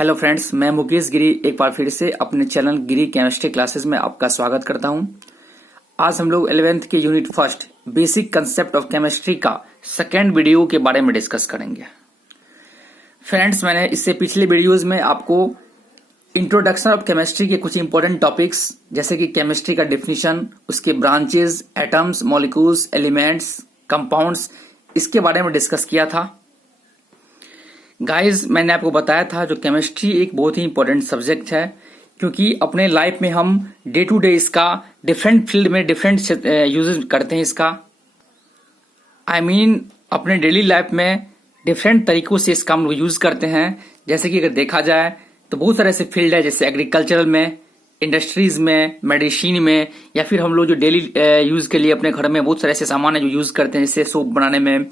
Hello friends, मैं मुकेश गिरी एक बार फिर से अपने चैनल गिरी केमिस्ट्री क्लासेस में आपका स्वागत करता हूं। आज हम लोग 11th के unit first basic concept of chemistry का सेकेंड वीडियो के बारे में डिस्कस करेंगे। फ्रेंड्स, मैंने इससे पिछले वीडियोस में आपको इंट्रोडक्शन ऑफ केमिस्ट्री के कुछ इंपॉर्टेंट टॉपिक्स जैसे कि केमिस्ट्री का डेफिनेशन, उसके branches, atoms, molecules, elements, compounds, इसके बारे में डिस्कस किया था। गाइस, मैंने आपको बताया था जो केमिस्ट्री एक बहुत ही इंपॉर्टेंट सब्जेक्ट है, क्योंकि अपने लाइफ में हम डे टू डे इसका डिफरेंट फील्ड में डिफरेंट यूजेस करते हैं। इसका अपने डेली लाइफ में डिफरेंट तरीकों से इसका हम लोग यूज करते हैं। जैसे कि अगर देखा जाए तो बहुत सारे ऐसे फील्ड है, जैसे एग्रीकल्चरल में, इंडस्ट्रीज में, मेडिसिन में, या फिर हम लोग जो डेली यूज के लिए अपने घर में बहुत सारे ऐसे सामान है जो यूज करते हैं, जैसे सोप बनाने में,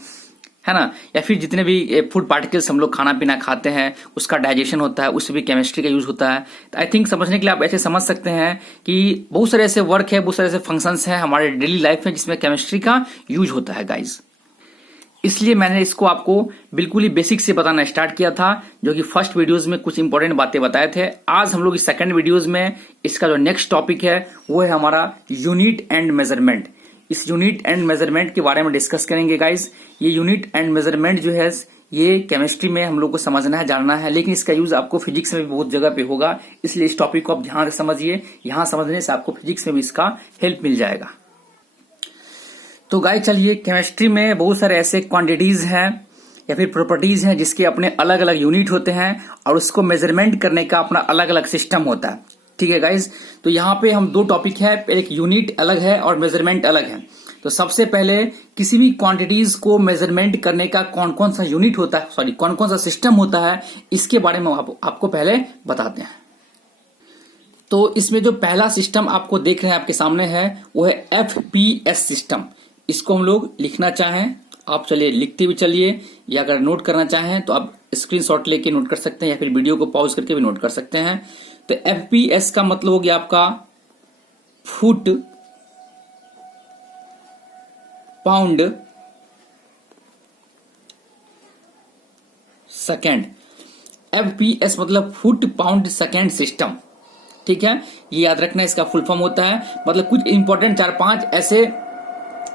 है ना, या फिर जितने भी फूड पार्टिकल्स हम लोग खाना पीना खाते हैं उसका डाइजेशन होता है, उससे भी केमिस्ट्री का यूज होता है। तो आई थिंक समझने के लिए आप ऐसे समझ सकते हैं कि बहुत सारे ऐसे वर्क है, बहुत सारे ऐसे फंक्शंस हैं हमारे डेली लाइफ में जिसमें केमिस्ट्री का यूज होता है गाइज। इसलिए मैंने इसको आपको बिल्कुल ही बेसिक से बताना स्टार्ट किया था, जो कि फर्स्ट वीडियोज में कुछ इंपॉर्टेंट बातें बताए थे। आज हम लोग इस सेकंड वीडियोज में इसका जो नेक्स्ट टॉपिक है वो है हमारा यूनिट एंड मेजरमेंट। इस यूनिट एंड मेजरमेंट के बारे में डिस्कस करेंगे गाइज। ये यूनिट एंड मेजरमेंट जो है ये केमिस्ट्री में हम लोग को समझना है, जानना है, लेकिन इसका यूज आपको फिजिक्स में भी बहुत जगह पे होगा। इसलिए इस टॉपिक को आप ध्यान से समझिए, यहां समझने से आपको फिजिक्स में भी इसका हेल्प मिल जाएगा। तो गाइज चलिए, केमिस्ट्री में बहुत सारे ऐसे क्वांटिटीज हैं या फिर प्रॉपर्टीज हैं जिसके अपने अलग अलग यूनिट होते हैं और उसको मेजरमेंट करने का अपना अलग अलग सिस्टम होता है। ठीक है गाइज, तो यहाँ पे हम दो टॉपिक है, एक यूनिट अलग है और मेजरमेंट अलग है। तो सबसे पहले किसी भी क्वांटिटीज को मेजरमेंट करने का कौन कौन सा यूनिट होता है, कौन कौन सा सिस्टम होता है, इसके बारे में आपको पहले बताते हैं। तो इसमें जो पहला सिस्टम आपको देख रहे हैं आपके सामने है वो है FPS सिस्टम। इसको हम लोग लिखना चाहें आप चलिए लिखते भी चलिए, या अगर नोट करना चाहें तो आप स्क्रीनशॉट लेके नोट कर सकते हैं या फिर वीडियो को पॉज करके भी नोट कर सकते हैं। तो FPS का मतलब हो गया आपका फुट पाउंड सेकेंड। FPS मतलब फुट पाउंड सेकेंड सिस्टम। ठीक है, ये याद रखना, इसका फुल फॉर्म होता है। मतलब कुछ इंपॉर्टेंट 4-5 ऐसे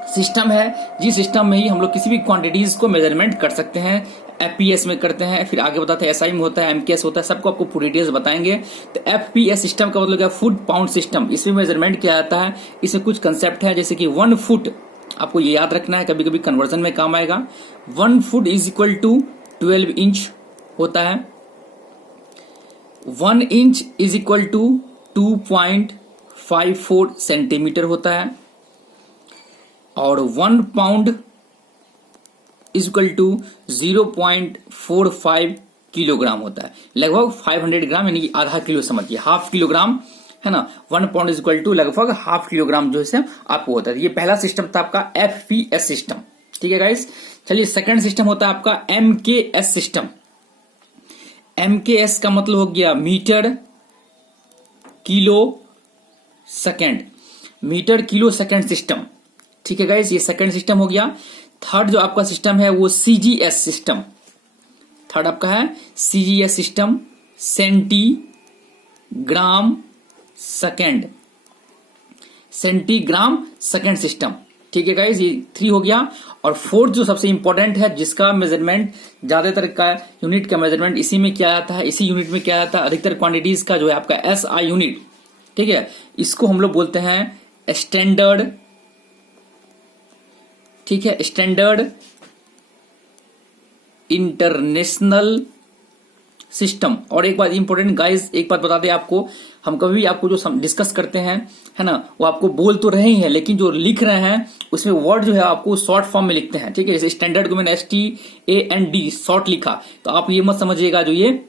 सिस्टम है जिस सिस्टम में ही हम लोग किसी भी क्वांटिटीज को मेजरमेंट कर सकते हैं। FPS में करते हैं, फिर आगे बताते हैं SI में होता है, MKS होता है, सबको आपको पूरी डिटेल्स बताएंगे। तो FPS सिस्टम का मतलब क्या, फुट पाउंड सिस्टम। इसमें मेजरमेंट किया जाता है। इसमें कुछ कंसेप्ट है, जैसे कि 1 फुट, आपको ये याद रखना है, कभी कभी कन्वर्जन में काम आएगा। 1 foot is equal to 12 inch होता है। 1 inch is equal to 2.54 centimetre होता है। और 1 pound is equal to 0.45 kilogram होता है। लगभग 500 ग्राम, यानी कि आधा किलो समझिए, हाफ किलोग्राम, है ना। 1 पाउंड इज इक्वल टू लगभग हाफ किलोग्राम जो है आपको होता है। ये पहला सिस्टम था आपका FPS सिस्टम। ठीक है गाइस, चलिए सेकंड सिस्टम होता है आपका MKS सिस्टम। MKS का मतलब हो गया metre kilo second, metre kilo second system. ठीक है गाइस, ये सेकंड सिस्टम हो गया। थर्ड जो आपका सिस्टम है वो CGS सिस्टम। थर्ड आपका है CGS system, centigram second, centigram second system. ठीक है गाइस, ये 3 हो गया। और फोर्थ जो सबसे इंपॉर्टेंट है, जिसका मेजरमेंट ज्यादातर का यूनिट का मेजरमेंट इसी में किया जाता है, इसी यूनिट में किया जाता है अधिकतर क्वांटिटीज का, जो है आपका SI यूनिट। ठीक है, इसको हम लोग बोलते हैं स्टैंडर्ड। ठीक है, स्टैंडर्ड इंटरनेशनल सिस्टम। और एक बात इंपॉर्टेंट गाइस, एक बात बता दें आपको, हम कभी भी आपको जो डिस्कस करते हैं, है ना, वो आपको बोल तो रहे ही हैं, लेकिन जो लिख रहे हैं उसमें वर्ड जो है आपको शॉर्ट फॉर्म में लिखते हैं। ठीक है, जैसे स्टैंडर्ड को मैंने STAND शॉर्ट लिखा, तो आप ये मत समझिएगा जो ये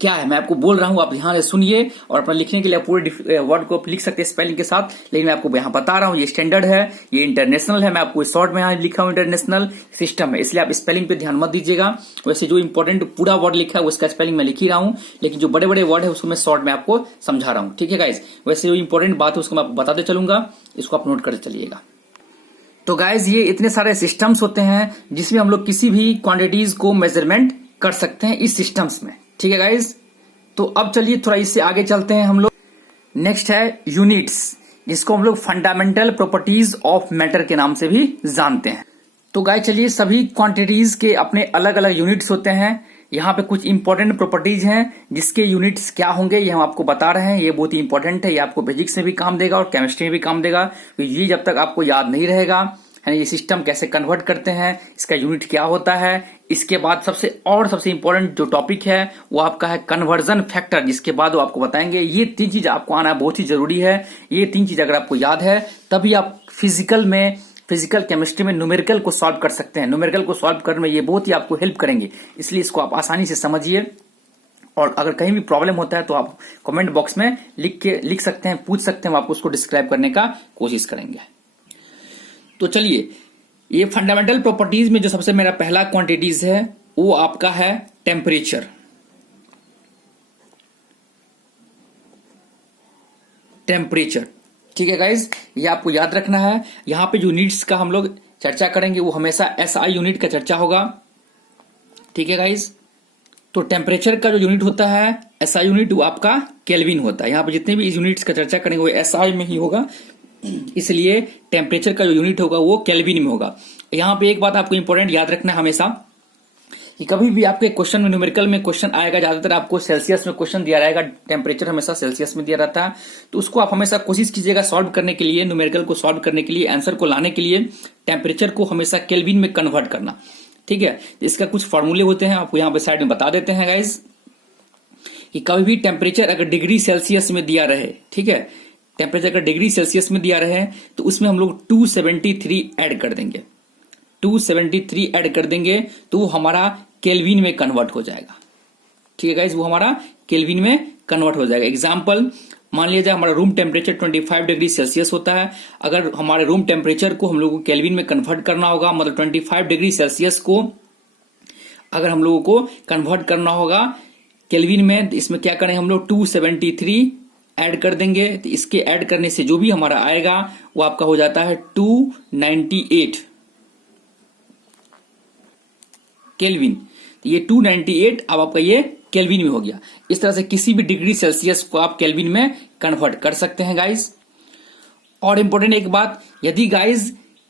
क्या है, मैं आपको बोल रहा हूं, आप ध्यान से सुनिए। और अपना लिखने के लिए पूरे वर्ड को लिख सकते हैं स्पेलिंग के साथ, लेकिन मैं आपको यहाँ बता रहा हूँ ये स्टैंडर्ड है, ये इंटरनेशनल है। मैं आपको शॉर्ट में यहाँ लिखा हूँ इंटरनेशनल सिस्टम है, इसलिए आप स्पेलिंग पे ध्यान मत दीजिएगा। वैसे जो इंपॉर्टेंट पूरा वर्ड लिखा है उसका स्पेलिंग मैं लिख ही रहा हूँ, लेकिन जो बड़े बड़े वर्ड है उसको मैं शॉर्ट में आपको समझा रहा हूँ। ठीक है गाइज, वैसे जो इंपॉर्टेंट बात है उसको मैं आपको बताते चलूंगा, इसको आप नोट करते चलिएगा। तो गाइज, ये इतने सारे सिस्टम्स होते हैं जिसमें हम लोग किसी भी क्वांटिटीज को मेजरमेंट कर सकते हैं इस सिस्टम्स में। ठीक है गाइज, तो अब चलिए थोड़ा इससे आगे चलते हैं हम लोग। नेक्स्ट है यूनिट्स, जिसको हम लोग फंडामेंटल प्रॉपर्टीज ऑफ मैटर के नाम से भी जानते हैं। तो गाइस चलिए, सभी क्वांटिटीज के अपने अलग अलग यूनिट्स होते हैं। यहाँ पे कुछ इंपॉर्टेंट प्रॉपर्टीज हैं जिसके यूनिट्स क्या होंगे ये हम आपको बता रहे हैं। ये बहुत ही इंपॉर्टेंट है, ये आपको फिजिक्स में भी काम देगा और केमिस्ट्री में भी काम देगा। तो ये जब तक आपको याद नहीं रहेगा है, ये सिस्टम कैसे कन्वर्ट करते हैं, इसका यूनिट क्या होता है। इसके बाद सबसे इंपॉर्टेंट जो टॉपिक है वो आपका है कन्वर्जन फैक्टर, जिसके बाद वो आपको बताएंगे। ये 3 चीज आपको आना बहुत ही जरूरी है। ये 3 चीज अगर आपको याद है तभी आप फिजिकल केमिस्ट्री में न्यूमेरिकल को सॉल्व कर सकते हैं। न्यूमेरिकल को सॉल्व करने में ये बहुत ही आपको हेल्प करेंगे, इसलिए इसको आप आसानी से समझिए। और अगर कहीं भी प्रॉब्लम होता है तो आप कमेंट बॉक्स में लिख सकते हैं, पूछ सकते हैं, आप उसको डिस्क्राइब करने का कोशिश करेंगे। तो चलिए, ये फंडामेंटल प्रॉपर्टीज में जो सबसे मेरा पहला क्वांटिटीज है वो आपका है टेम्परेचर। ठीक है गाइज, ये आपको याद रखना है। यहां पे जो यूनिट्स का हम लोग चर्चा करेंगे वो हमेशा एसआई यूनिट का चर्चा होगा। ठीक है गाइज, तो टेम्परेचर का जो यूनिट होता है एसआई यूनिट वो आपका केल्विन होता है। यहाँ पे जितने भी इस यूनिट्स का चर्चा करेंगे वो एसआई में ही होगा, इसलिए टेम्परेचर का जो यूनिट होगा वो केल्विन में होगा। यहाँ पे एक बात आपको इंपॉर्टेंट याद रखना है हमेशा कि कभी भी आपके क्वेश्चन में न्यूमेरिकल में क्वेश्चन आएगा, ज्यादातर आपको सेल्सियस में क्वेश्चन दिया रहेगा, टेम्परेचर हमेशा सेल्सियस में दिया रहता है। तो उसको आप हमेशा कोशिश कीजिएगा सॉल्व करने के लिए, न्यूमेरिकल को सॉल्व करने के लिए, आंसर को लाने के लिए टेम्परेचर को हमेशा केल्विन में कन्वर्ट करना। ठीक है, तो इसका कुछ फॉर्मूले होते हैं, आपको यहाँ पे साइड में बता देते हैं गाइज कि कभी भी टेम्परेचर अगर डिग्री सेल्सियस में दिया रहे, ठीक है, टेम्परेचर अगर डिग्री सेल्सियस में दिया रहे तो उसमें हम लोग 273 ऐड कर देंगे। 273 ऐड कर देंगे तो वो हमारा केल्विन में कन्वर्ट हो जाएगा। ठीक है गाइज, वो हमारा केल्विन में कन्वर्ट हो जाएगा। एग्जाम्पल मान लिया जाए हमारा रूम टेम्परेचर 25 डिग्री सेल्सियस होता है। अगर हमारे रूम टेम्परेचर को हम लोगों को केल्विन में कन्वर्ट करना होगा, मतलब 25 डिग्री सेल्सियस को अगर हम लोगों को कन्वर्ट करना होगा केल्विन में, तो इसमें क्या करें हम लोग 273 ऐड कर देंगे। तो इसके ऐड करने से जो भी हमारा आएगा वो आपका हो जाता है 298 केल्विन। तो ये 298 अब आपका ये केल्विन में हो गया। इस तरह से किसी भी डिग्री सेल्सियस को आप केल्विन में कन्वर्ट कर सकते हैं गाइज। और इंपॉर्टेंट एक बात,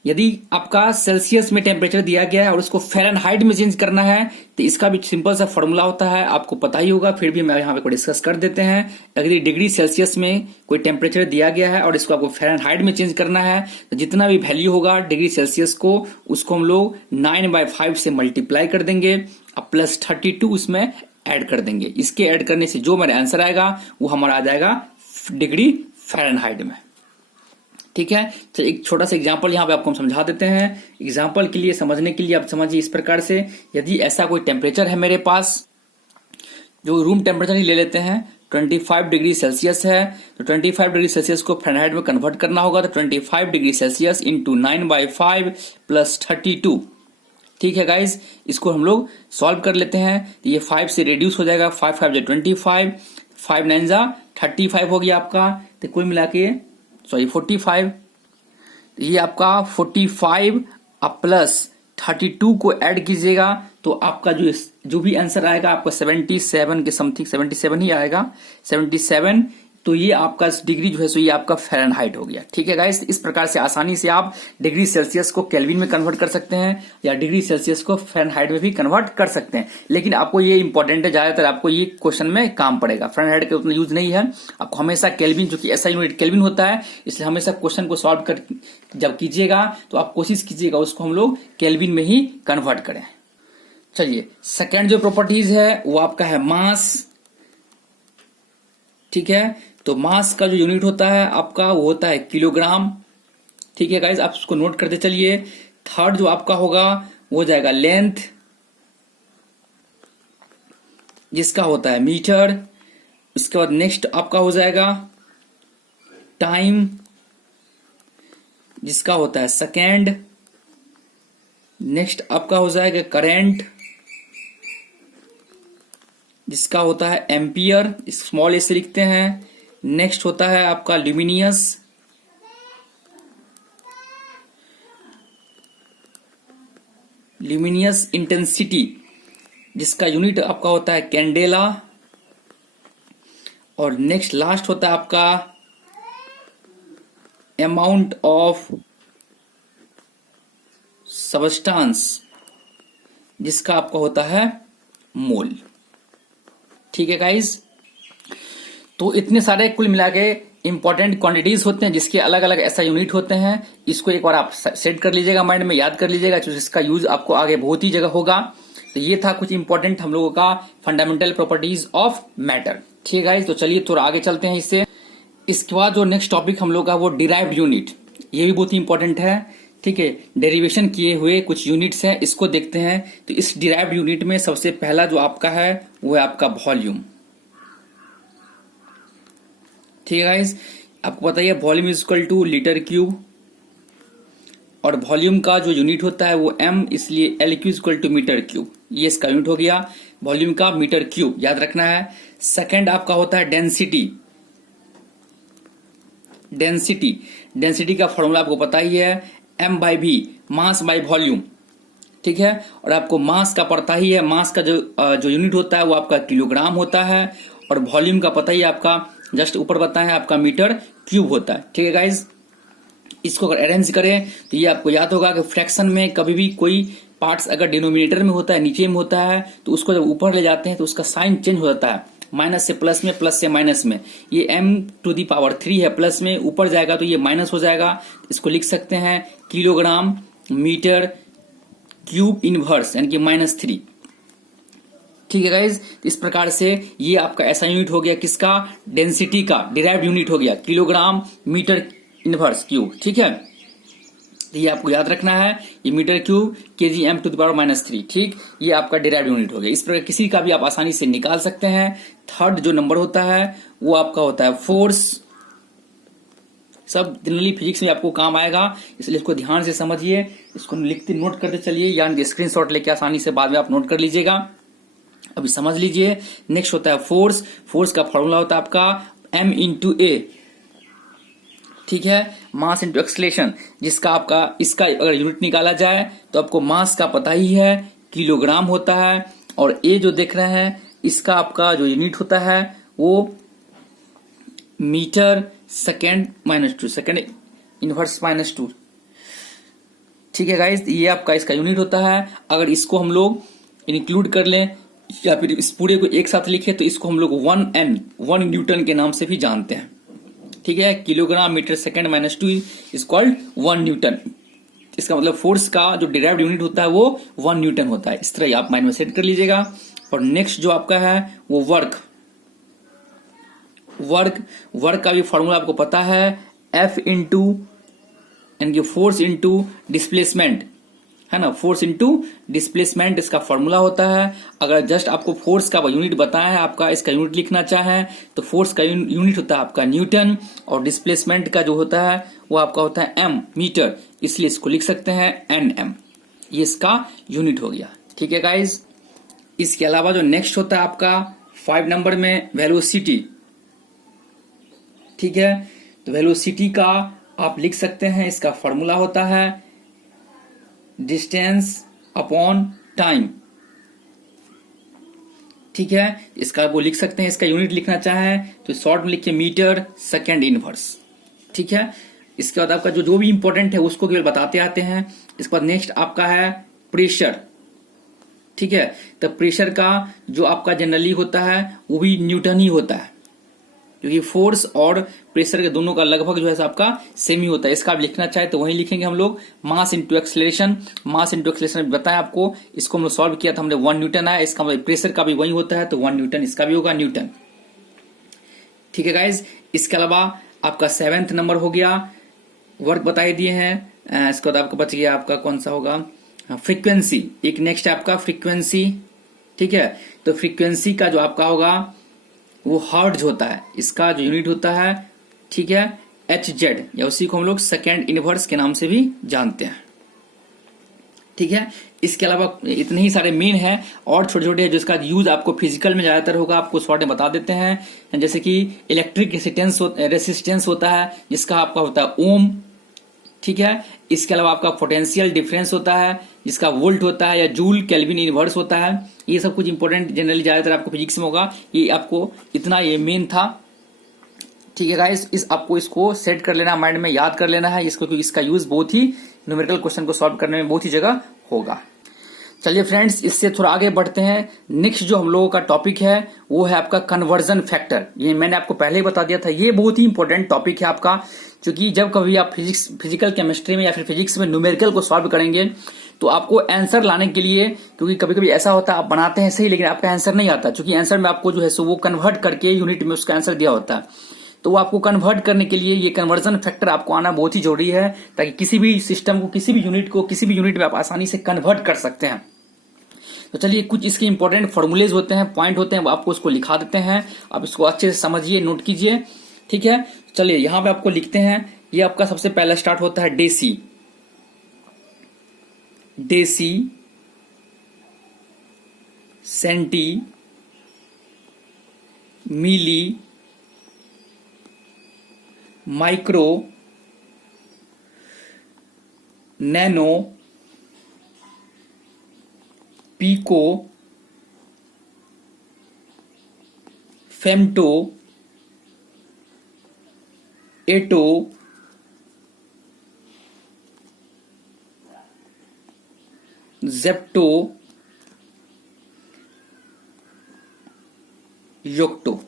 यदि आपका सेल्सियस में टेम्परेचर दिया गया है और उसको फ़ारेनहाइट में चेंज करना है तो इसका भी सिंपल सा फॉर्मूला होता है, आपको पता ही होगा, फिर भी मैं यहाँ पे को डिस्कस कर देते हैं। अगर डिग्री सेल्सियस में कोई टेम्परेचर दिया गया है और इसको आपको फ़ारेनहाइट में चेंज करना है तो जितना भी वैल्यू होगा डिग्री सेल्सियस को, उसको हम लोग 9/5 से मल्टीप्लाई कर देंगे और प्लस 32 उसमें ऐड कर देंगे। इसके ऐड करने से जो मेरा आंसर आएगा वो हमारा आ जाएगा डिग्री फ़ारेनहाइट में। ठीक है, तो एक छोटा सा एग्जांपल यहाँ पे आपको हम समझा देते हैं। एग्जांपल के लिए, समझने के लिए आप समझिए इस प्रकार से, यदि ऐसा कोई टेम्परेचर है मेरे पास, जो रूम टेम्परेचर ही ले लेते हैं, 25 डिग्री सेल्सियस है, तो 25 डिग्री सेल्सियस को फ़ारेनहाइट में कन्वर्ट करना होगा, तो 25 डिग्री सेल्सियस इंटू 9/5 प्लस 32। ठीक है गाइज, इसको हम लोग सॉल्व कर लेते हैं। तो ये 5 से रिड्यूस हो जाएगा, 5 5 25, 5 9 35 हो गया आपका। तो कुल मिला के 45, ये आपका 45 अब प्लस 32 को ऐड कीजिएगा तो आपका जो भी आंसर आएगा आपका 77 के समथिंग, 77 ही आएगा, 77। तो ये आपका डिग्री जो है सो ये आपका फ़ारेनहाइट हो गया। ठीक है गाइस, इस प्रकार से आसानी से आप डिग्री सेल्सियस को केल्विन में कन्वर्ट कर सकते हैं या डिग्री सेल्सियस को फ़ारेनहाइट में भी कन्वर्ट कर सकते हैं। लेकिन आपको ये इंपॉर्टेंट है, ज्यादातर आपको ये क्वेश्चन में काम पड़ेगा। फ़ारेनहाइट का उतना यूज नहीं है, आपको हमेशा केल्विन, जो कि ऐसा यूनिट केल्विन होता है, इसलिए हमेशा क्वेश्चन को सॉल्व कर जब कीजिएगा तो आप कोशिश कीजिएगा उसको हम लोग केल्विन में ही कन्वर्ट करें। चलिए, सेकेंड जो प्रॉपर्टीज है वो आपका है मास। ठीक है, तो मास का जो यूनिट होता है आपका वो होता है किलोग्राम। ठीक है गाइज, आप उसको नोट करते चलिए। थर्ड जो आपका होगा वो हो जाएगा लेंथ, जिसका होता है मीटर। उसके बाद नेक्स्ट आपका हो जाएगा टाइम, जिसका होता है सेकेंड। नेक्स्ट आपका हो जाएगा करंट, जिसका होता है एम्पियर, स्मॉल ए से लिखते हैं। नेक्स्ट होता है आपका ल्यूमिनियस, इंटेंसिटी, जिसका यूनिट आपका होता है कैंडेला। और नेक्स्ट लास्ट होता है आपका अमाउंट ऑफ सबस्टांस, जिसका आपका होता है मोल। ठीक है गाइस, तो इतने सारे कुल मिला के इंपॉर्टेंट क्वांटिटीज होते हैं जिसके अलग अलग ऐसा यूनिट होते हैं। इसको एक बार आप सेट कर लीजिएगा, माइंड में याद कर लीजिएगा, जिसका यूज आपको आगे बहुत ही जगह होगा। तो ये था कुछ इंपॉर्टेंट हम लोगों का फंडामेंटल प्रॉपर्टीज ऑफ मैटर। ठीक है गाइस, तो चलिए थोड़ा आगे चलते हैं इससे। इसके बाद जो नेक्स्ट टॉपिक हम लोग का वो डिराइव्ड यूनिट, ये भी बहुत ही इंपॉर्टेंट है। ठीक है, डेरिवेशन किए हुए कुछ यूनिट्स हैं, इसको देखते हैं। तो इस डिराइव्ड यूनिट में सबसे पहला जो आपका है वो है आपका वॉल्यूम। ठीक है गाइस, आपको पता ही है volume is equal to litre cube, और वॉल्यूम का जो यूनिट होता है वो एम, इसलिए L Q is equal to metre cube. ये इसका यूनिट हो गया वॉल्यूम का, मीटर क्यूब याद रखना है। सेकंड आपका होता है डेंसिटी। डेंसिटी का फॉर्मूला आपको पता ही है, M by V, mass by volume. ठीक है, और आपको मास का पड़ता ही है, मास का जो यूनिट होता है वो आपका किलोग्राम होता है, और वॉल्यूम का पता ही आपका जस्ट ऊपर बताया है आपका मीटर क्यूब होता है। ठीक है गाइज, इसको अगर अरेंज करें तो ये आपको याद होगा कि फ्रैक्शन में कभी भी कोई पार्ट्स अगर डिनोमिनेटर में होता है, नीचे में होता है, तो उसको जब ऊपर ले जाते हैं तो उसका साइन चेंज हो जाता है, माइनस से प्लस में, प्लस से माइनस में। ये m⁻³ है, प्लस में ऊपर जाएगा तो ये माइनस हो जाएगा। इसको लिख सकते हैं किलोग्राम मीटर क्यूब इनवर्स, यानी कि -3। ठीक है गाइज, इस प्रकार से ये आपका ऐसा यूनिट हो गया किसका, डेंसिटी का डिराइव्ड यूनिट हो गया किलोग्राम मीटर इनवर्स क्यूब। ठीक है, तो ये आपको याद रखना है, ये मीटर क्यूब केजी m⁻³ ठीक, ये आपका डिराइव्ड यूनिट हो गया। इस प्रकार किसी का भी आप आसानी से निकाल सकते हैं। थर्ड जो नंबर होता है वो आपका होता है फोर्स। सब जनरली फिजिक्स में आपको काम आएगा, इसलिए इसको ध्यान से समझिए, इसको लिखते नोट करते चलिए, यानी स्क्रीनशॉट लेके आसानी से बाद में आप नोट कर लीजिएगा। अभी समझ लीजिए, नेक्स्ट होता है फोर्स। फोर्स का फॉर्मूला होता है आपका m×a। ठीक है, मास इंटू एक्सलेशन, जिसका आपका इसका अगर यूनिट निकाला जाए तो आपको मास का पता ही है, किलोग्राम होता है, और ए जो देख रहे हैं इसका आपका जो यूनिट होता है वो मीटर सेकेंड -2, सेकेंड इनवर्स -2। ठीक है गाइस, ये आपका इसका यूनिट होता है। अगर इसको हम लोग इंक्लूड कर लें या फिर इस पूरे को एक साथ लिखे तो इसको हम लोग 1 न्यूटन के नाम से भी जानते हैं। ठीक है, kilogram metre second -2 is called 1 newton. इसका मतलब फोर्स का जो डिराइव्ड यूनिट होता है वो 1 न्यूटन होता है। इस तरह आप माइंड में सेट कर लीजिएगा। और नेक्स्ट जो आपका है वो वर्क का भी फॉर्मूला आपको पता है, F इंटू यानी कि फोर्स इंटू डिस्प्लेसमेंट है ना, फोर्स इंटू डिस्प्लेसमेंट इसका फॉर्मूला होता है। अगर जस्ट आपको फोर्स का यूनिट बताया है, आपका इसका यूनिट लिखना चाहें तो फोर्स का यूनिट होता है आपका न्यूटन, और डिस्प्लेसमेंट का जो होता है वो आपका होता है m मीटर, इसलिए इसको लिख सकते हैं nm। ये इसका यूनिट हो गया। ठीक है गाइज, इसके अलावा जो नेक्स्ट होता है आपका 5 नंबर में वेलोसिटी। ठीक है, तो वेलोसिटी का आप लिख सकते हैं, इसका फॉर्मूला होता है डिस्टेंस अपॉन टाइम। ठीक है, इसका वो लिख सकते हैं, इसका यूनिट लिखना चाहें तो शॉर्ट में लिखिए मीटर सेकेंड इनवर्स। ठीक है, इसके बाद आपका जो भी इंपॉर्टेंट है उसको केवल बताते आते हैं। इसके बाद नेक्स्ट आपका है प्रेशर। ठीक है, तो प्रेशर का जो आपका जनरली होता है वो भी न्यूटन ही होता है, क्योंकि फोर्स और प्रेशर के दोनों का लगभग जो है आपका सेम ही होता है। इसका आप लिखना चाहे तो वही लिखेंगे हम लोग, mass into acceleration. Mass into acceleration बताया आपको, इसको हम लोग सॉल्व किया था हमने, 1 न्यूटन आया। इसका मतलब प्रेशर का भी वही होता है तो 1 न्यूटन, इसका भी होगा न्यूटन। ठीक है गाइज, इसके अलावा आपका 7th नंबर हो गया, वर्क बता ही दिए हैं। इसके बाद आपका बच गया आपका कौन सा होगा, फ्रीक्वेंसी। एक नेक्स्ट है आपका फ्रीक्वेंसी। ठीक है, तो फ्रीक्वेंसी का जो आपका होगा वो हर्ट्ज होता है, इसका जो यूनिट होता है ठीक है Hz, या उसी को हम लोग सेकेंड इनवर्स के नाम से भी जानते हैं। ठीक है, इसके अलावा इतने ही सारे मेन हैं और छोटे छोटे जिसका यूज आपको फिजिकल में ज्यादातर होगा, आपको शॉर्ट में बता देते हैं। जैसे कि इलेक्ट्रिक रेसिस्टेंस होता है जिसका आपका होता है ओम। ठीक है, इसके अलावा आपका पोटेंशियल डिफरेंस होता है जिसका वोल्ट होता है, या जूल केल्विन इनवर्स होता है। ये सब कुछ इंपॉर्टेंट जनरली ज्यादातर आपको फिजिक्स में होगा। ये आपको इतना ये मेन था। ठीक है गाइस, इस आपको इसको सेट कर लेना, माइंड में याद कर लेना है इसको, क्योंकि इसका यूज बहुत ही न्यूमेरिकल क्वेश्चन को सॉल्व करने में बहुत ही जगह होगा। चलिए फ्रेंड्स, इससे थोड़ा आगे बढ़ते हैं। नेक्स्ट जो हम लोगों का टॉपिक है वो है आपका कन्वर्जन फैक्टर। ये मैंने आपको पहले ही बता दिया था, ये बहुत ही इंपॉर्टेंट टॉपिक है आपका, क्योंकि जब कभी आप फिजिकल केमिस्ट्री में या फिर फिजिक्स में न्यूमेरिकल को सॉल्व करेंगे तो आपको आंसर लाने के लिए, क्योंकि कभी कभी ऐसा होता है आप बनाते हैं सही लेकिन आपका आंसर नहीं आता, क्योंकि आंसर में आपको जो है सो वो कन्वर्ट करके यूनिट में उसका आंसर दिया होता है, तो वो आपको कन्वर्ट करने के लिए ये कन्वर्जन फैक्टर आपको आना बहुत ही जरूरी है, ताकि किसी भी सिस्टम को, किसी भी यूनिट में आप आसानी से कन्वर्ट कर सकते हैं। तो चलिए, कुछ इसके इंपॉर्टेंट फॉर्मूलेज होते हैं, पॉइंट होते हैं, आपको उसको लिखा देते हैं, आप इसको अच्छे से समझिए, नोट कीजिए। ठीक है, चलिए यहां पे आपको लिखते हैं। ये आपका सबसे पहला स्टार्ट होता है डेसी, सेंटी, मिली, माइक्रो, नैनो, पीको, फेम्टो, एटो, जेप्टो, योक्टो।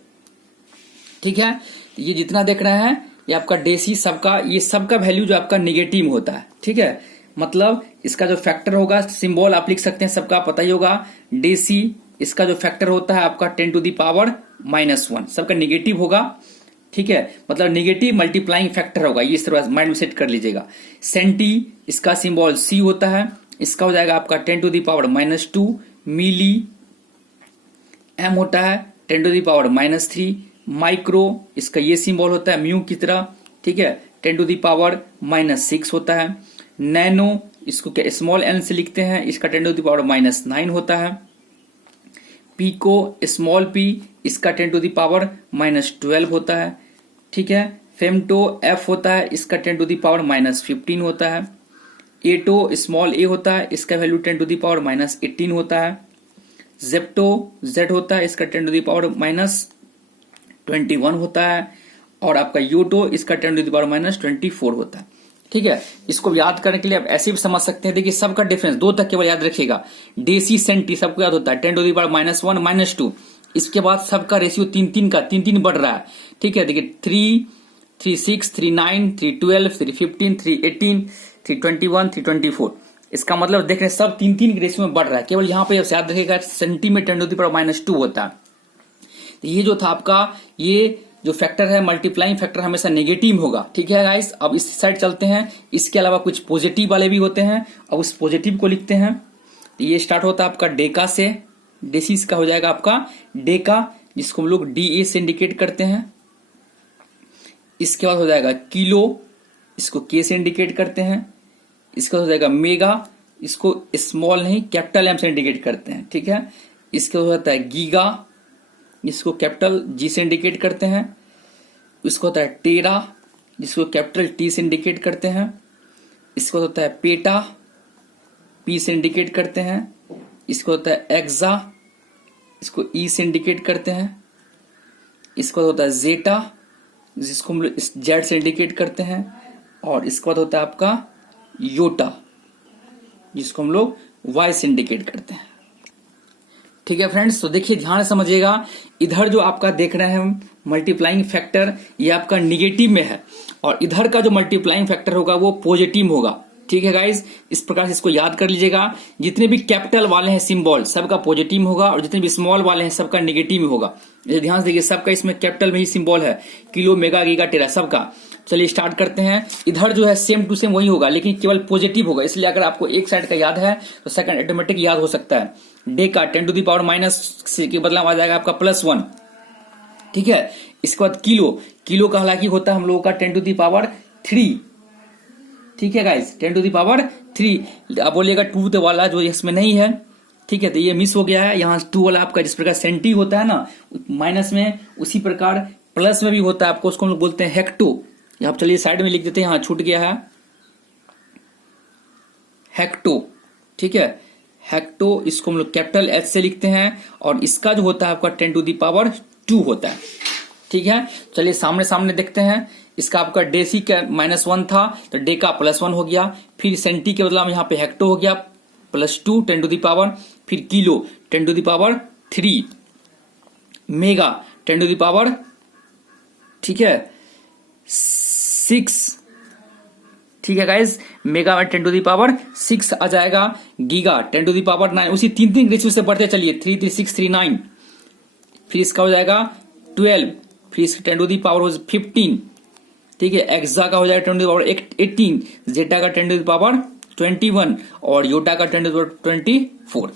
ठीक है, ये जितना देख रहे हैं ये आपका डेसी, सबका ये सबका वैल्यू जो आपका नेगेटिव होता है। ठीक है, मतलब इसका जो फैक्टर होगा, सिंबल आप लिख सकते हैं, सबका पता ही होगा। डेसी, इसका जो फैक्टर होता है आपका 10 टू द पावर -1, सबका नेगेटिव होगा। ठीक है, मतलब नेगेटिव मल्टीप्लाइंग फैक्टर होगा, ये इस तरह माइंड में सेट कर लीजिएगा। सेंटी, इसका सिंबल सी होता है, इसका हो जाएगा आपका 10 to the power -2। Milli, M होता है 10 टू द पावर -3। माइक्रो, इसका ये सिंबल होता है म्यू की तरह। ठीक है, 10 टू द पावर -6 होता है। नैनो, इसको क्या स्मॉल एन से लिखते हैं, इसका 10 टू द पावर -9 होता है। पीको, स्मॉल पी, इसका 10 टू द पावर -12 होता है। ठीक है, फेम्टो एफ होता है, इसका 10 टू द पावर -15 होता है। एटो, स्मॉल ए होता है, इसका वैल्यू 10 टू द पावर -18 होता है। जेप्टो, जेड होता है, इसका 10 टू द पावर -21 होता है। और आपका यूटो, इसका 10 टू द पावर -24 होता है। ठीक है, इसको याद करने के लिए आप ऐसे भी समझ सकते हैं। देखिए, सबका डिफरेंस 2 तक केवल याद रखिएगा। डेसी, सेंटी सबको याद होता है 10 टू द पावर -1 -2। इसके बाद सबका रेशियो 3 बढ़ रहा है। ठीक है, देखिए 3, 3, 6, 3, 9, 3, 12, 3, 15, 3, 18, 3, 21, 3, 24। इसका मतलब देख रहे हैं सब 3 के रेशियो में बढ़ रहा है। केवल यहाँ पे याद रखिएगा सेंटी में 10 टू द पावर -2 होता है। तो ये जो था आपका, ये जो फैक्टर है मल्टीप्लाइंग फैक्टर हमेशा नेगेटिव होगा। ठीक है गाइस, अब इस साइड चलते हैं। इसके अलावा कुछ पॉजिटिव वाले भी होते हैं, अब उस पॉजिटिव को लिखते हैं। तो ये स्टार्ट होता है आपका डेका से, डेसिस का हो जाएगा आपका डेका, जिसको हम लोग DA से इंडिकेट करते हैं। इसके बाद हो जाएगा किलो, इसको K से इंडिकेट करते हैं। इसका हो जाएगा मेगा, इसको स्मॉल नहीं कैपिटल M से इंडिकेट करते हैं। ठीक है, इसका हो जाता है गीगा, जिसको कैपिटल G से इंडिकेट करते हैं। इसको होता है टेरा, जिसको कैपिटल T से इंडिकेट करते हैं। इसको होता है पेटा, P से इंडिकेट करते हैं। इसको होता है एक्सा, इसको E से इंडिकेट करते हैं। इसको होता है जेटा, जिसको हम लोग जेड से इंडिकेट करते हैं। और इसके बाद होता है आपका योटा, जिसको हम लोग Y से इंडिकेट करते हैं। ठीक है फ्रेंड्स, तो देखिए ध्यान से समझिएगा, इधर जो आपका देख रहे हैं मल्टीप्लाइंग फैक्टर, ये आपका निगेटिव में है, और इधर का जो मल्टीप्लाइंग फैक्टर होगा वो पॉजिटिव होगा। ठीक है गाइज, इस प्रकार से इसको याद कर लीजिएगा। जितने भी कैपिटल वाले हैं सिंबल, सबका पॉजिटिव होगा, और जितने भी स्मॉल वाले हैं सबका निगेटिव होगा। ध्यान से देखिए, सबका इसमें कैपिटल में ही सिंबल है, किलो, मेगा, गीगा, टेरा, सबका। चलिए स्टार्ट करते हैं। इधर जो है सेम टू सेम वही होगा, लेकिन केवल पॉजिटिव होगा, इसलिए अगर आपको एक साइड का याद है तो सेकंड ऑटोमेटिक याद हो सकता है। डे का 10 टू द पावर माइनस के बदला आ जाएगा आपका +1। ठीक है, इसके बाद किलो, किलो का हालांकि होता है हम लोगों का 10 टू द पावर 3। ठीक है गाइस, 10 टू द पावर 3। अब बोलिएगा 2 वाला जो इसमें नहीं है। ठीक है, तो ये मिस हो गया है। यहाँ 2 वाला आपका जिस प्रकार सेंटी होता है ना माइनस में, उसी प्रकार प्लस में भी होता है आपको, उसको हम लोग बोलते हैं हेक्टो। यहाँ चलिए साइड में लिख देते हैं, यहाँ छूट गया है हेक्टो। ठीक है, हेक्टो, इसको हम लोग कैपिटल H से लिखते हैं, और इसका जो होता है आपका 10 टू द पावर 2 होता है। ठीक है, चलिए सामने सामने देखते हैं। इसका आपका डेसी का -1 था तो डे का +1 हो गया, फिर सेंटी के बदला में यहाँ पे हेक्टो हो गया +2 10 टू द पावर, फिर kilo 10 to the power 3, mega 10 to the power, ठीक है 6, ठीक है गाइज, मेगा में 10 टू द पावर 6 आ जाएगा, गीगा 10 टू द पावर 9, उसी तीन तीन रेशियो से बढ़ते चलिए 3 3 6 3 9, फिर इसका हो जाएगा 12, फिर इसका 10 टू द पावर 15, ठीक है, एक्सा का हो जाएगा 10 टू द पावर 18, जेटा का 10 टू द पावर 21 और योटा का 10 टू द पावर 24।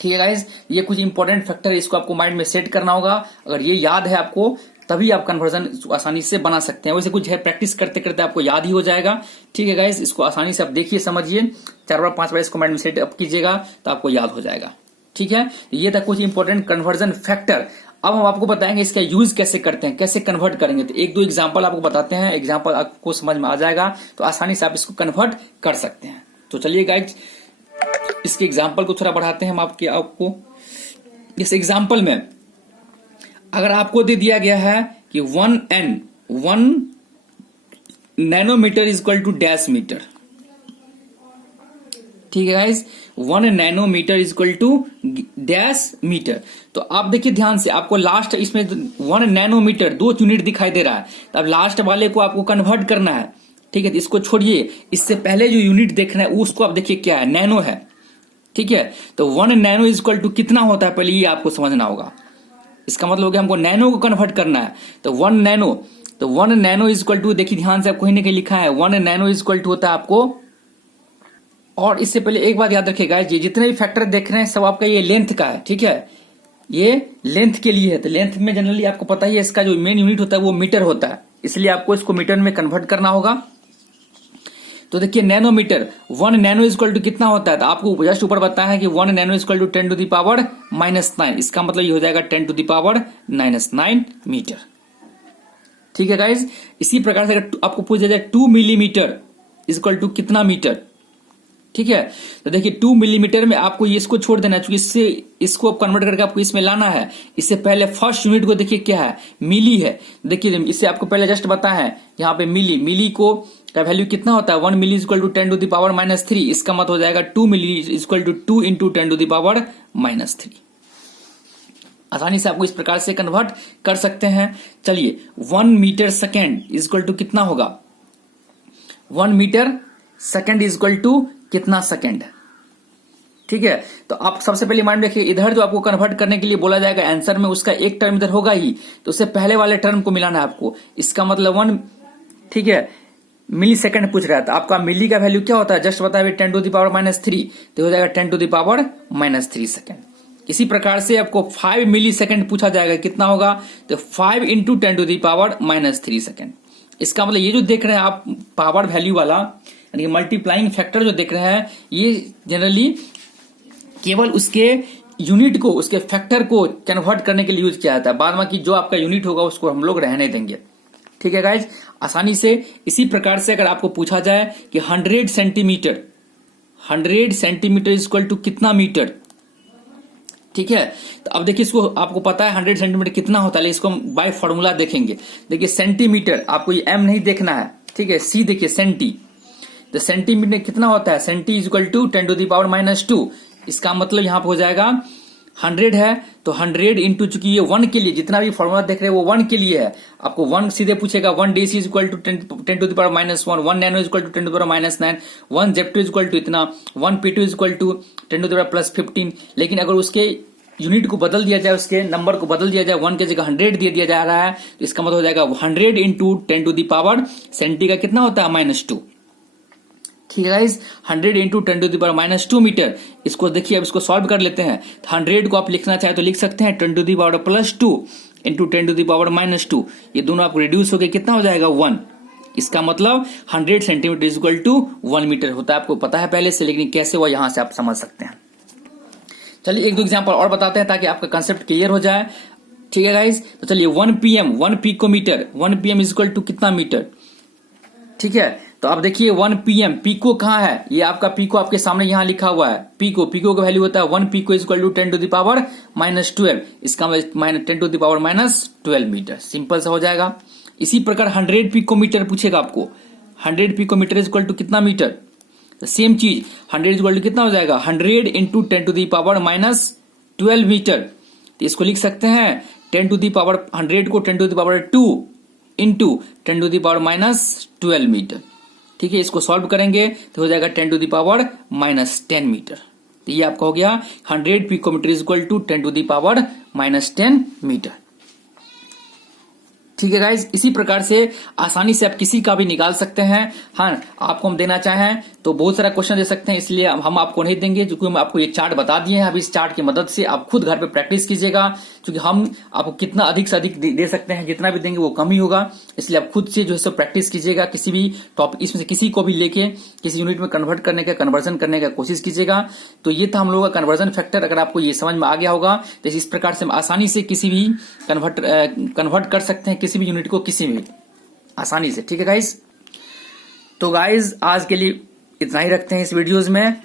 ठीक है गाइज, ये कुछ इंपॉर्टेंट फैक्टर है, इसको आपको माइंड में सेट करना होगा। अगर ये याद है आपको तभी आप कन्वर्जन आसानी से बना सकते हैं, वैसे कुछ है प्रैक्टिस करते करते आपको याद ही हो जाएगा। ठीक है गाइज, इसको आसानी से आप देखिए समझिए, 4 बार 5 बार इसको माइंड में सेट अप कीजिएगा तो आपको याद हो जाएगा। ठीक है, ये था कुछ इंपॉर्टेंट कन्वर्जन फैक्टर। अब हम आपको बताएंगे इसका यूज कैसे करते हैं, कैसे कन्वर्ट करेंगे। तो एक दो एग्जांपल आपको बताते हैं, एग्जांपल आपको समझ में आ जाएगा तो आसानी से आप इसको कन्वर्ट कर सकते हैं। तो चलिए गाइज, इसके एग्जांपल को थोड़ा बढ़ाते हैं हम आपको। इस एग्जांपल में अगर आपको दे दिया गया है कि 1 nanometre is equal to dash metre, ठीक है guys, 1 nanometre is equal to dash metre. तो आप देखिए ध्यान से, आपको लास्ट इसमें 1 नैनोमीटर 2 यूनिट दिखाई दे रहा है, तो अब लास्ट वाले को आपको कन्वर्ट करना है। ठीक है, तो इसको छोड़िए, इससे पहले जो यूनिट देखना है उसको आप देखिए क्या है, नैनो है। ठीक है, तो 1 नैनो इज इक्वल टू कितना होता है, पहले ये आपको समझना होगा। इसका मतलब हो गया हमको नैनो को कन्वर्ट करना है, तो 1 नैनो इज इक्वल टू, देखिए ध्यान से, आप कहीं ना कहीं लिखा है 1 नैनो इज इक्वल टू होता है आपको। और इससे पहले एक बात याद रखिएगा, ये जितने भी फैक्टर देख रहे हैं सब आपका ये लेंथ का है। ठीक है, ये लेंथ के लिए है, तो लेंथ में जनरली आपको पता ही है इसका जो मेन यूनिट होता है वो मीटर होता है, इसलिए आपको इसको मीटर में कन्वर्ट करना होगा। तो देखिए nanometre, 1 nano is equal to कितना होता है, तो आपको जस्ट ऊपर बताया है कि 1 nano is equal to 10 to the power -9, इसका मतलब ये हो जाएगा 10 टू द पावर -9 मीटर। ठीक है गाइज, इसी प्रकार से अगर आपको पूछ दिया जाए 2 मिलीमीटर इज इक्वल टू कितना मीटर, ठीक है, तो देखिए 2 मिलीमीटर में आपको ये इसको छोड़ देना है, क्योंकि इससे इसको कन्वर्ट करके आपको इसमें लाना है। इससे पहले फर्स्ट यूनिट को देखिए क्या है, मिली है। देखिए इससे आपको पहले जस्ट बताया है यहाँ पे मिली को का वैल्यू कितना होता है, 1 milli is equal to 10 to the power -3, इसका मतलब हो जाएगा 2 milli is equal to 2 into 10 to the power -3। आसानी से आपको इस प्रकार से कन्वर्ट कर सकते हैं। चलिए 1 metre second is equal to कितना होगा, 1 metre second is equal to कितना सेकेंड। ठीक है, तो आप सबसे पहले माइंड रखिए, इधर जो आपको कन्वर्ट करने के लिए बोला जाएगा आंसर में, उसका एक टर्म इधर होगा ही, तो उससे पहले वाले टर्म को मिलाना है आपको। इसका मतलब 1, ठीक है, मिली सेकेंड पूछ रहा है, तो आपका मिली का वैल्यू क्या होता है, जस्ट बताया 10 टू द पावर -3, तो हो जाएगा 10 टू द पावर -3 सेकेंड। इसी प्रकार से आपको 5 मिली सेकेंड पूछा जाएगा, कितना होगा, तो 5 into 10 to the power -3 second. इसका मतलब ये जो देख रहे हैं आप पावर वैल्यू वाला, यानी कि मल्टीप्लाइंग फैक्टर जो देख रहे हैं, ये जनरली केवल उसके यूनिट को, उसके फैक्टर को कन्वर्ट करने के लिए यूज किया जाता है। बाद में कि जो आपका यूनिट होगा उसको हम लोग रहने देंगे। ठीक है गाइज, आसानी से इसी प्रकार से अगर आपको पूछा जाए कि 100 सेंटीमीटर इज इक्वल टू कितना मीटर, ठीक है, तो अब देखिए इसको आपको पता है 100 सेंटीमीटर कितना होता है, इसको हम बाय फॉर्मूला देखेंगे। देखिए सेंटीमीटर, आपको ये एम नहीं देखना है, ठीक है, सी देखिए सेंटी, तो सेंटीमीटर कितना होता है, centi is equal to 10 to the power -2, इसका मतलब यहां पर हो जाएगा 100 है, तो 100 इंटू, चूंकि ये 1 के लिए जितना भी फॉर्मूला देख रहे हैं वो 1 के लिए है, आपको 1 सीधे पूछेगा, 1 deci is equal to 10 to the power -1, 1 nano is equal to 10 to the power -9, 1 zepto is equal to इतना, 1 पी2 is equal to 10 to the power +15। लेकिन अगर उसके यूनिट को बदल दिया जाए, उसके नंबर को बदल दिया जाए, 1 की जगह 100 दे दिया जा रहा है, तो इसका मतलब हो जाएगा 100 into 10 to the power, centi का कितना होता है -2। ठीक है guys, 100 into 10 to the power -2 metre. इसको देखिए, अब इसको सॉल्व कर लेते हैं। 100 को आप लिखना चाहे तो लिख सकते हैं 10 to the power +2 into 10 to the power -2, ये दोनों आपको रिड्यूस हो गए, कितना हो जाएगा 1। इसका मतलब 100 centimetre is equal to 1 metre होता है, आपको पता है पहले से, लेकिन कैसे हुआ यहां से आप समझ सकते हैं। चलिए एक दो एग्जांपल और बताते हैं ताकि आपका कंसेप्ट क्लियर हो जाए। ठीक है गाइज, तो चलिए 1 pm 1 picometre, 1 pm is equal to कितना मीटर। ठीक है, तो अब देखिए 1 pm, पीको कहाँ है, ये आपका पीको आपके सामने यहाँ लिखा हुआ है। पीको का वैल्यू होता है 1 pico is equal to 10 to the power -12, इसका 10 to the power -12 metre, simple सा हो जाएगा। इसी प्रकार 100 पिकोमीटर पूछेगा आपको, 100 पिकोमीटर इज इक्वल टू कितना मीटर, सेम चीज 100 इज इक्वल टू कितना हो जाएगा 100 into 10 to the power -12 metre. तो इसको लिख सकते हैं 10 टू द पावर 100 को 10 to the power 2 into 10 to the power -12 metre. ठीक है, इसको सॉल्व करेंगे तो हो जाएगा 10 टू द पावर -10 मीटर। तो ये आपका हो गया 100 picometre is equal to 10 to the power -10 metre. ठीक है गाइज, इसी प्रकार से आसानी से आप किसी का भी निकाल सकते हैं। हाँ, आपको हम देना चाहें तो बहुत सारा क्वेश्चन दे सकते हैं, इसलिए हम आपको नहीं देंगे, क्योंकि हम आपको ये चार्ट बता दिए हैं। अब इस चार्ट की मदद से आप खुद घर पे प्रैक्टिस कीजिएगा, क्योंकि हम आपको कितना अधिक से अधिक दे सकते हैं, जितना भी देंगे वो कम ही होगा। इसलिए आप खुद से जो है सो प्रैक्टिस कीजिएगा, किसी भी टॉपिक इसमें से किसी को भी लेके किसी यूनिट में कन्वर्ट करने का, कन्वर्जन करने का कोशिश कीजिएगा। तो ये था हम लोगों का कन्वर्जन फैक्टर। अगर आपको ये समझ में आ गया होगा तो इस प्रकार से हम आसानी से किसी भी कन्वर्ट कर सकते हैं, किसी भी यूनिट को किसी भी आसानी से। ठीक है गाइज, तो गाइज आज के लिए इतना ही रखते हैं इस वीडियोस में।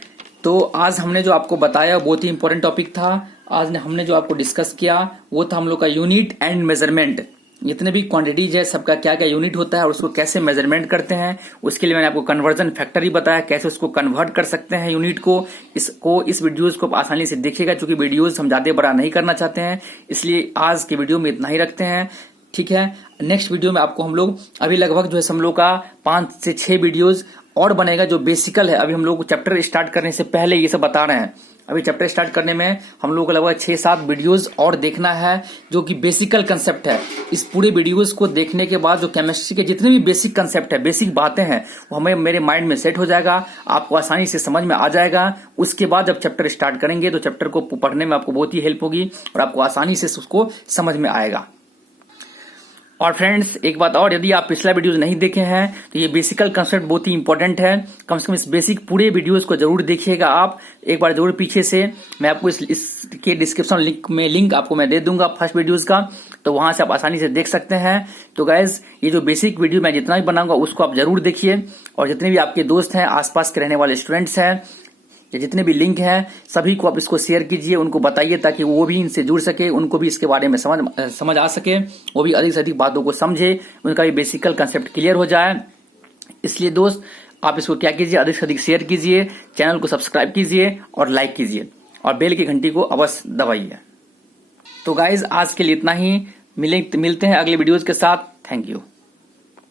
तो आज हमने जो आपको बताया बहुत ही इंपॉर्टेंट टॉपिक था। आज हमने जो आपको डिस्कस किया वो था हम लोग का यूनिट एंड मेजरमेंट। जितने भी क्वांटिटीज है सबका क्या क्या यूनिट होता है और उसको कैसे मेजरमेंट करते हैं, उसके लिए मैंने आपको कन्वर्जन फैक्टर ही बताया, कैसे उसको कन्वर्ट कर सकते हैं यूनिट को। इस वीडियोस को आसानी से देखिएगा, क्योंकि वीडियोस हम ज्यादा बड़ा नहीं करना चाहते हैं, इसलिए आज के वीडियो में इतना ही रखते हैं। ठीक है, नेक्स्ट वीडियो में आपको हम लोग अभी लगभग जो है हम लोग का 5 से 6 वीडियोज और बनेगा जो बेसिकल है। अभी हम लोग चैप्टर स्टार्ट करने से पहले ये सब बता रहे हैं। अभी चैप्टर स्टार्ट करने में हम लोग को लगभग 6-7 वीडियोस और देखना है, जो कि बेसिकल कंसेप्ट है। इस पूरे वीडियोस को देखने के बाद जो केमिस्ट्री के जितने भी बेसिक कंसेप्ट है, बेसिक बातें हैं, वो हमें मेरे माइंड में सेट हो जाएगा, आपको आसानी से समझ में आ जाएगा। उसके बाद जब चैप्टर स्टार्ट करेंगे तो चैप्टर को पढ़ने में आपको बहुत ही हेल्प होगी और आपको आसानी से उसको समझ में आएगा। और फ्रेंड्स एक बात और, यदि आप पिछला वीडियोस नहीं देखे हैं तो ये बेसिकल कंसेप्ट बहुत ही इंपॉर्टेंट है। कम से कम इस बेसिक पूरे वीडियोस को जरूर देखिएगा आप एक बार जरूर पीछे से। मैं आपको इसके डिस्क्रिप्शन लिंक आपको मैं दे दूंगा फर्स्ट वीडियोस का, तो वहां से आप आसानी से देख सकते हैं। तो गाइज ये जो बेसिक वीडियो मैं जितना भी बनाऊंगा उसको आप जरूर देखिए, और जितने भी आपके दोस्त हैं, आसपास के रहने वाले स्टूडेंट्स हैं, या जितने भी लिंक हैं सभी को आप इसको शेयर कीजिए, उनको बताइए, ताकि वो भी इनसे जुड़ सके, उनको भी इसके बारे में समझ आ सके, वो भी अधिक से अधिक बातों को समझे, उनका भी बेसिकल कंसेप्ट क्लियर हो जाए। इसलिए दोस्त आप इसको क्या कीजिए, अधिक से अधिक शेयर कीजिए, चैनल को सब्सक्राइब कीजिए और लाइक कीजिए, और बेल की घंटी को अवश्य दबाइए। तो गाइज आज के लिए इतना ही, मिलते हैं अगले वीडियोज के साथ। Thank you.